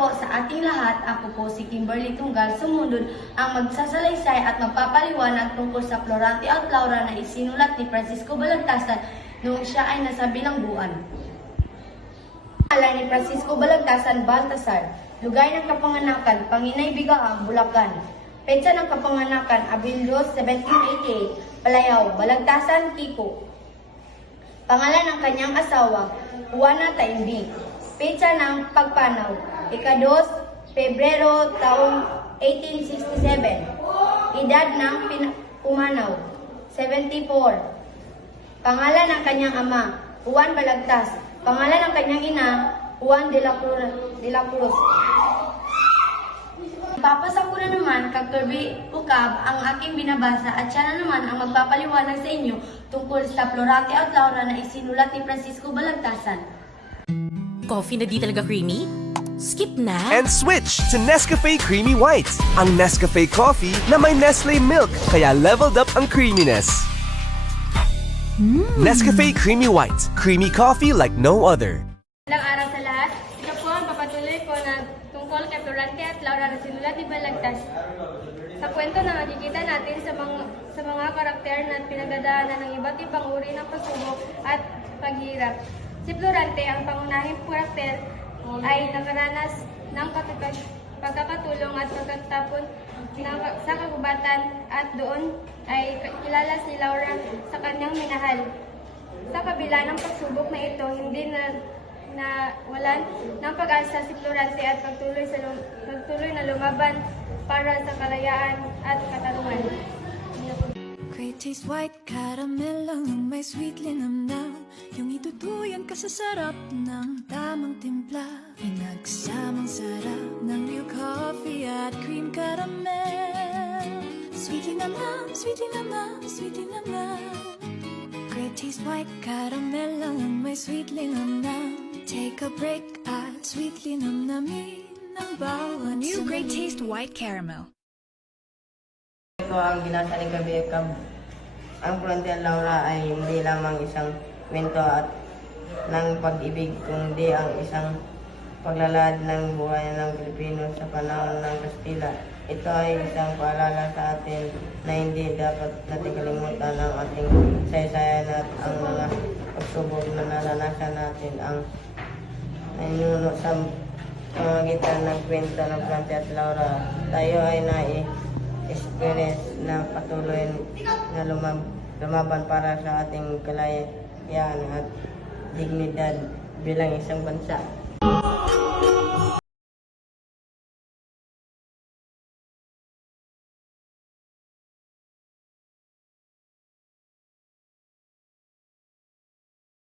po sa ating lahat. Ako po si Kimberly Tunggal Sumundod ang magsasalaysay at magpapaliwanag tungkol sa Florante at Laura na isinulat ni Francisco Balagtasan noong siya ay nasa bilangguan. Pangalan ni Francisco Balagtasan Baltasar. Lugar ng kapanganakan, Panginay Bigaang, Bulacan. Petsa ng kapanganakan, Abril 2, 1788, Palayaw, Balagtasan, Kiko. Pangalan ng kanyang asawa, Juana Taimbi. Petsa ng pagpanaw, ika-2, Pebrero, taong 1867. Edad ng pumanaw, 74. Pangalan ng kanyang ama, Juan Balagtas. Pangalan ng kanyang ina, Juan de la Cruz. Papasa ko na naman, Kakturbi Ukab, ang aking binabasa at siya na naman ang magpapaliwanag sa inyo tungkol sa Florante at Laura na isinulat ni Francisco Balagtasan. Coffee na di talaga creamy? Skip na! And switch to Nescafe Creamy White, ang Nescafe coffee na may Nestle milk, kaya leveled up ang creaminess. Nescafe Creamy White, creamy coffee like no other. Magandang araw sa lahat. Ito po ang papatuloy ko na tungkol kay Florante at Laura na sinulat ni Balagtas. Sa kwento na makikita natin sa mga karakter na pinagdadaanan ng iba't ibang uri ng pagsubok at paghirap. Si Florante, ang pangunahing karakter, ay nakaranas ng pagkakatulong at pagkatapon sa kagubatan at doon ay kilala si Laura sa kanyang minahal. Sa kabila ng pagsubok na ito, hindi na walan ng pag-asa si Florante at pagtuloy na lumaban para sa kalayaan at katarungan. Great taste white caramel ang may sweet linamnam. Yung itutuyan ka sa sarap ng tamang timpla. Pinagsamang sarap ng real coffee at cream caramel. Sweet linamnam, sweet linamnam, sweet linamnam. Great taste white caramel ang may sweet linamnam. Take a break at sweetly namnamin ng bawat New Great Taste White Caramel. Ito ang binasa ni Gabi Ekab. Ang Florante at Laura ay hindi lamang isang kwento at ng pag-ibig, kundi ang isang paglalahad ng buhay ng Pilipino sa panahon ng Kastila. Ito ay isang paalala sa atin na hindi dapat natin kalimutan ang ating saysayan at ang mga pagsubok na naranasan natin ang nanuno sa pamagitan ng kwento ng Florante at Laura. Tayo ay experience na patuloy na lumaban para sa ating kalayaan at dignidad bilang isang bansa.